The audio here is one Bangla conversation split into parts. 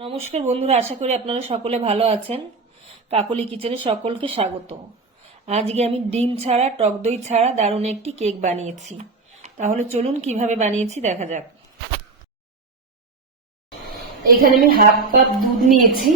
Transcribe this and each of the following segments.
নমস্কার বন্ধুরা, আশা করি আপনারা সকলে ভালো আছেন। কাকলি কিচেনে সকলকে স্বাগত। আজকে আমি ডিম ছাড়া, টক দই ছাড়া দারুণ একটি কেক বানিয়েছি। তাহলে চলুন কীভাবে বানিয়েছি দেখা যাক। এখানে আমি হাফ কাপ দুধ নিয়েছি,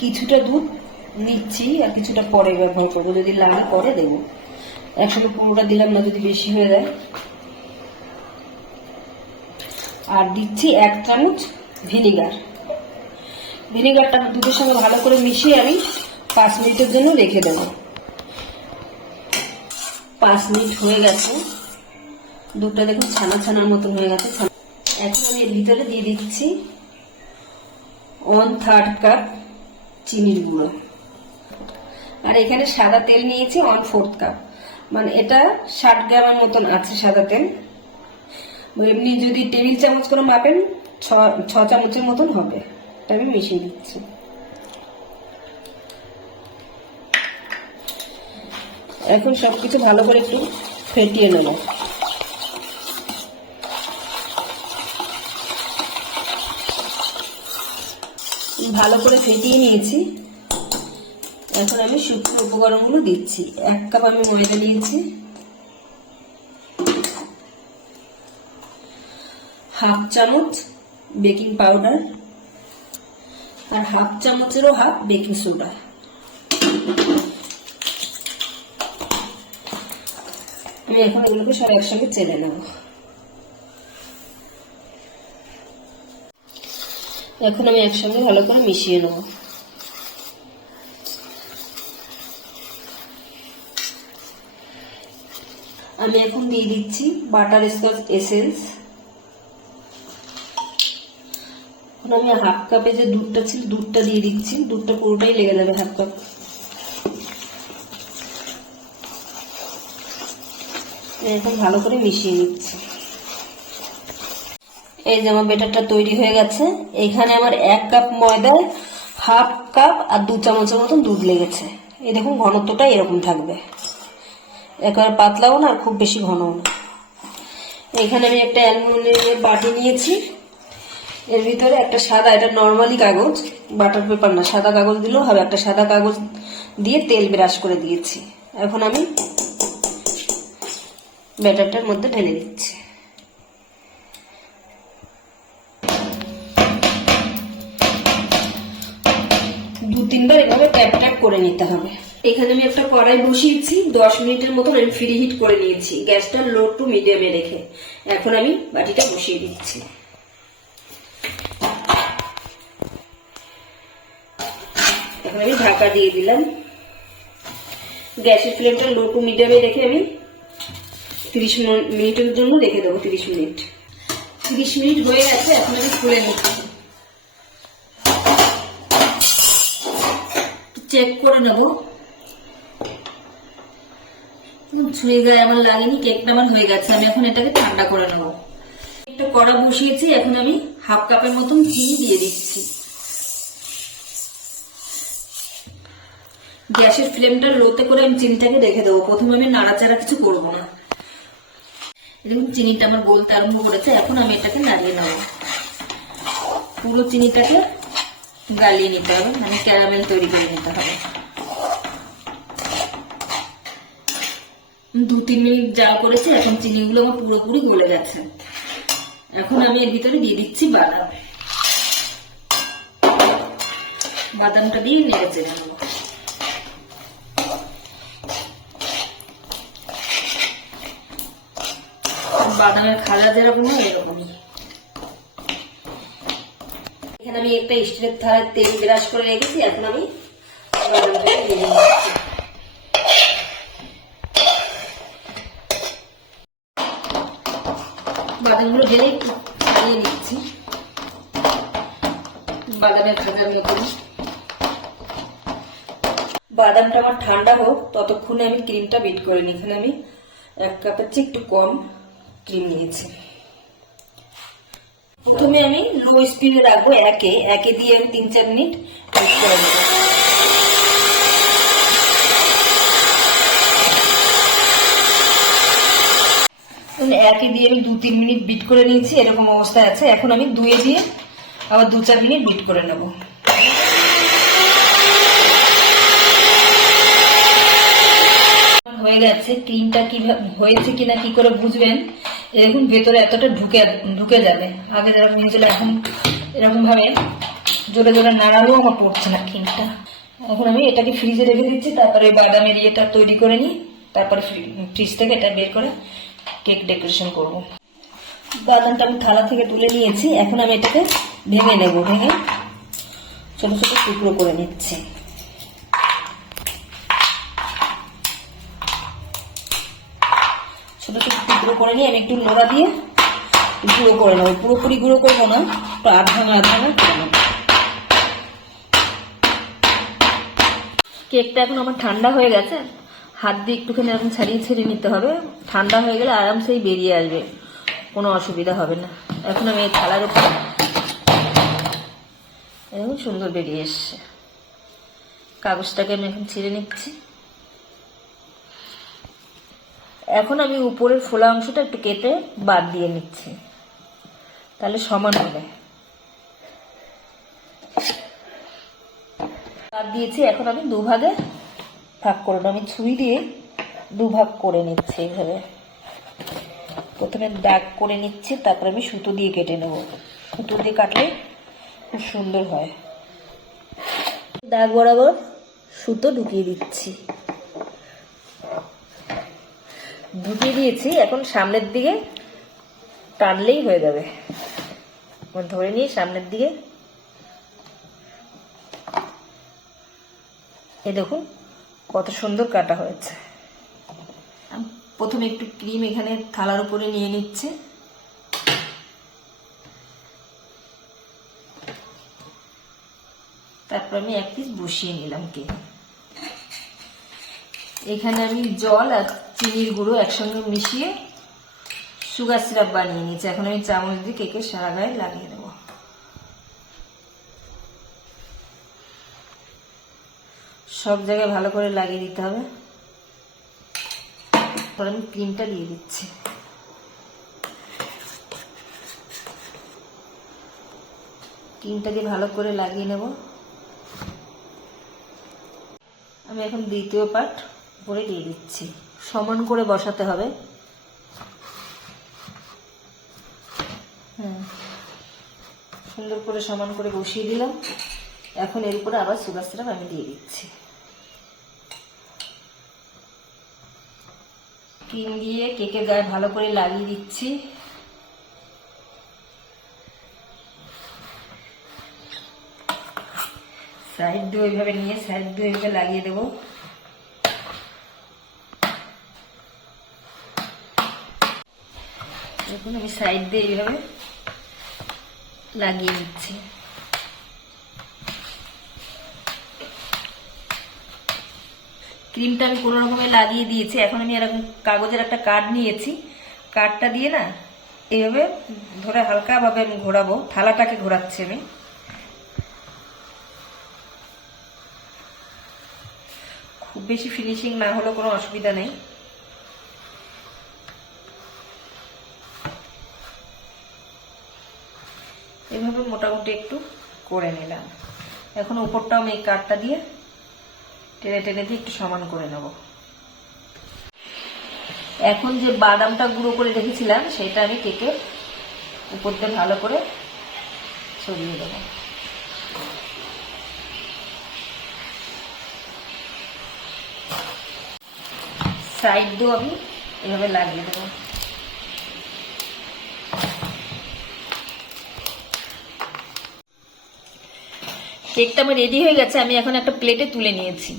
কিছুটা দুধ নিচ্ছি আর কিছুটা পরে ব্যবহার করব। যদি লাগে পরে দেবো। একসাথে পুরোটা দিলাম না, যদি বেশি হয়ে যায়। আর দিচ্ছি এক চামচ ভিনিগার। ভিনেগারটা দুধের সঙ্গে ভালো করে মিশিয়ে আমি পাঁচ মিনিটের জন্য রেখে দেবো। পাঁচ মিনিট হয়ে গেছে। দুধটা দেখুন ছানা ছানার মতন হয়ে গেছে। এখন আমি এর ভিতরে দিয়ে দিচ্ছি ওয়ান থার্ড কাপ চিনির গুঁড়ো। আর এখানে সাদা তেল নিয়েছি ওয়ান ফোর্থ কাপ মানে এটা ষাট গ্রামের মতন আছে সাদা তেল। এমনি যদি টেবিল চামচ করে মাপেন ছ চামচের মতন হবে। এটা আমি মিশিয়ে দিচ্ছি এখন সবকিছু ভালো করে একটু ফেটিয়ে নেব। ভালো করে ফেটিয়ে নিয়েছি। এখন আমি শুকনো উপকরণগুলো দিচ্ছি। এক কাপ আমি ময়দা নিয়েছি। হাফ চামচ বেকিং পাউডার। আর হাফ চামচেরও হাফ বেকিং সোডা। আমি এখন এগুলোকে সব একসঙ্গে চেলে নেব। এখন আমি একসঙ্গে ভালো করে মিশিয়ে নেব। আমি এখন দিয়ে দিচ্ছি বাটার স্কচ এসেন্স। এখন আমি হাফ কাপে যে দুধটা ছিল, দুধটা দিয়ে দিচ্ছি। দুধটা পুরোটাই লেগে যাবে হাফ কাপ এখন ভালো করে মিশিয়ে নিচ্ছি। এই যে আমার বেটারটা তৈরি হয়ে গেছে। এখানে আমার এক কাপ ময়দায় হাফ কাপ আর দু চামচের মতন দুধ লেগেছে। এই দেখুন, ঘনত্বটা এরকম থাকবে। একেবারে পাতলাও না খুব বেশি ঘনও না। এখানে আমি একটা অ্যালুমিনিয়ামের বাটি নিয়েছি। এর ভিতরে একটা সাদা, এটা নর্মালি কাগজ বাটার পেপার না, সাদা কাগজ দিলেও হবে। একটা সাদা কাগজ দিয়ে তেল ব্রাশ করে দিয়েছি। এখন আমি ব্যাটারটার মধ্যে ঢেলে দিচ্ছি। দু তিনবার এভাবে ট্যাপ ট্যাপ করে নিতে হবে। এখানে আমি একটা কড়াই বসিয়েছি, দশ মিনিটের মতন আমি ফ্রি হিট করে নিয়েছি। গ্যাসটা লো টু মিডিয়ামে রেখে। এখন আমি বাটিটা বসিয়ে দিচ্ছি। আমি ঢাকা দিয়ে দিলাম। গ্যাসের ফ্লেমটা লো টু মিডিয়ামে রেখে আমি তিরিশ মিনিটের জন্য রেখে দেবো তিরিশ মিনিট। তিরিশ মিনিট হয়ে গেছে, এখন আমি খুলে নিচ্ছি। চেক করে নেব। ছুঁয়ে গায়ে আমার লাগেনি কেকটা আমার হয়ে গেছে, আমি এখন এটাকে ঠান্ডা করে নেব। একটা কড়া বসিয়েছি, এখন আমি হাফ কাপের মতন চিনি দিয়ে দিচ্ছি। গ্যাসের ফ্লেমটা লোতে করে আমি চিনিটাকে রেখে দেবো। প্রথমে আমি নাড়াচাড়া কিছু করব না। দেখুন, চিনিটা আমার গলতে আরম্ভ করেছে। এখন আমি এটাকে নাড়িয়ে নেব। পুরো চিনিটাকে গালিয়ে নিতে হবে। মানে ক্যারামেল তৈরি করে নিতে হবে। দু, তিন মিনিট যা করেছে, এখন চিনিগুলো আমার পুরোপুরি গলে গেছে। এখন আমি এর ভিতরে দিয়ে দিচ্ছি বাদাম। বাদামটা দিয়ে নেড়ে নেব। বাদামের খাজা যেরকম এরকমই এখানে আমি একটা স্টিলের থালায় তেল ব্রাশ করে রেখেছি, এখন আমি ভেজে বাদামগুলো ঢেলে একটু ছাড়িয়ে নিচ্ছি। বাদামের খাজার মতন বাদামটা আমার ঠান্ডা হোক, ততক্ষণে আমি ক্রিমটা বিট করে নিই। এখানে আমি এক কাপের চেয়ে একটু কম। ক্রিম প্রথমে আমি লো স্পিডে রাখব একে একে দিয়ে আমি তিন চার মিনিট করে একে দিয়ে আমি দু তিন মিনিট বিট করে নিয়েছি, এরকম অবস্থায় আছে। এখন আমি দুয়ে দিয়ে আবার দু চার মিনিট বিট করে নেব। হয়ে গেছে ক্রিমটা কি হয়েছে কিনা কি করে বুঝবেন? এরকম ভেতরে এতটা ঢুকে ঢুকে যাবে। আগে যেরকম নিয়েছিল এখন এরকম ভাবে জোরে জোরে নাড়ালেও আমার পড়ছে না ক্রিমটা এখন আমি এটাকে ফ্রিজে রেখে দিচ্ছি, তারপরে বাদামের ইয়েটা তৈরি করে নিই, তারপরে ফ্রিজ থেকে এটা বের করে কেক ডেকোরেশন করব। বাদামটা আমি থালা থেকে তুলে নিয়েছি, এখন আমি এটাকে ভেঙে নেব, ভেঙে ছোটো ছোটো টুকরো করে নিচ্ছি। টুকরো করে নিয়ে আমি একটু নোড়া দিয়ে গুঁড়ো করে নেব। পুরোপুরি গুঁড়ো করব না, একটু আধ ভাঙা করে নেব। কেকটা এখন আমার ঠান্ডা হয়ে গেছে, হাত দিয়ে একটুখানি এরকম ছাড়িয়ে ছেড়ে নিতে হবে। ঠান্ডা হয়ে গেলে আরামসেই বেরিয়ে আসবে, কোনো অসুবিধা হবে না। এখন আমি এই থালার উপর এরকম সুন্দর বেরিয়ে এসছে। কাগজটাকে আমি এখন ছিঁড়ে নিচ্ছি। এখন আমি উপরের ফোলা অংশটা একটু কেটে বাদ দিয়ে নিচ্ছি। তাহলে সমান হবে। বাদ দিয়েছি, এখন আমি দুভাগে ভাগ করে নেব। আমি ছুরি দিয়ে দুভাগ করে নিচ্ছি এইভাবে। প্রথমে দাগ করে নিচ্ছি, তারপরে আমি সুতো দিয়ে কেটে নেব। সুতো দিয়ে কাটলে খুব সুন্দর হয়। দাগ বরাবর সুতো ঢুকিয়ে দিচ্ছি। ঢুকিয়ে দিয়েছি, এখন সামনের দিকে টানলেই হয়ে যাবে। ধরে নিয়ে সামনের দিকে। এ দেখুন, কত সুন্দর কাটা হয়েছে। প্রথমে একটু ক্রিম এখানে থালার উপরে নিয়ে নিচ্ছে। তারপর আমি এক পিস বসিয়ে নিলাম কেক এখানে আমি জল আর চিনির গুঁড়ো একসঙ্গে মিশিয়ে সুগার সিরাপ বানিয়ে নিয়েছি। এখন আমি চামচ দিয়ে কেকের সারা গায়ে লাগিয়ে দেবো। সব জায়গায় ভালো করে লাগিয়ে দিতে হবে। আমি ক্রিমটা দিয়ে দিচ্ছি। ক্রিমটা দিয়ে ভালো করে লাগিয়ে নেব। আমি এখন দ্বিতীয় পার্ট উপরে দিয়ে দিচ্ছি। সমান করে বসাতে হবে। হুম সুন্দর করে সমান করে বসিয়ে দিলাম। এখন এর উপরে আবার সুগার সিরাপ আমি দিয়ে দিচ্ছি। ক্রিম দিয়ে কেকের গায়ে ভালো করে লাগিয়ে দিচ্ছি। সাইড দিয়ে ওইভাবে নিয়ে, সাইড দিয়ে ওইভাবে লাগিয়ে দেবো। দেখুন আমি সাইড দিয়ে এইভাবে লাগিয়ে নিচ্ছি। ক্রিমটা আমি কোনো রকমে লাগিয়ে দিয়েছি। এখন আমি এরকম কাগজের একটা কার্ড নিয়েছি। কার্ডটা দিয়ে না এইভাবে ধরে হালকাভাবে আমি ঘোরাবো। থালাটাকে ঘোরাচ্ছি আমি। খুব বেশি ফিনিশিং না হলেও কোনো অসুবিধা নেই এভাবে মোটামুটি একটু করে নিলাম। এখন উপরটা আমি এই কাঠটা দিয়ে টেনে টেনে দিয়ে একটু সমান করে নেব। এখন যে বাদামটা গুঁড়ো করে রেখেছিলাম, সেটা আমি কেটে উপর দিয়ে ভালো করে ছড়িয়ে দেবো। সাইড দিয়েও আমি এভাবে লাগিয়ে দেবো। কেকটা আমার রেডি হয়ে গেছে, আমি এখন একটা প্লেটে তুলে নিয়েছি।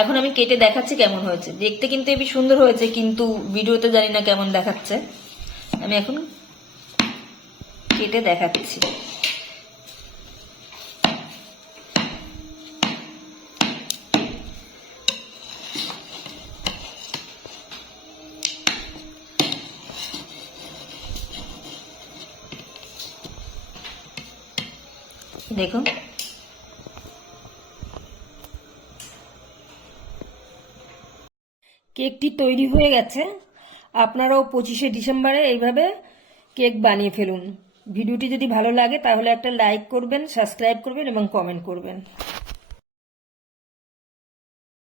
এখন আমি কেটে দেখাচ্ছি কেমন হয়েছে। দেখতে কিন্তু এবি সুন্দর হয়েছে, কিন্তু ভিডিওতে জানি না কেমন দেখাচ্ছে। আমি এখন কেটে দেখাচ্ছি। দেখুন। কেকটি তৈরি হয়ে গেছে। আপনারাও পঁচিশে ডিসেম্বরে এইভাবে কেক বানিয়ে ফেলুন। ভিডিওটি যদি ভালো লাগে তাহলে একটা লাইক করবেন, সাবস্ক্রাইব করবেন এবং কমেন্ট করবেন।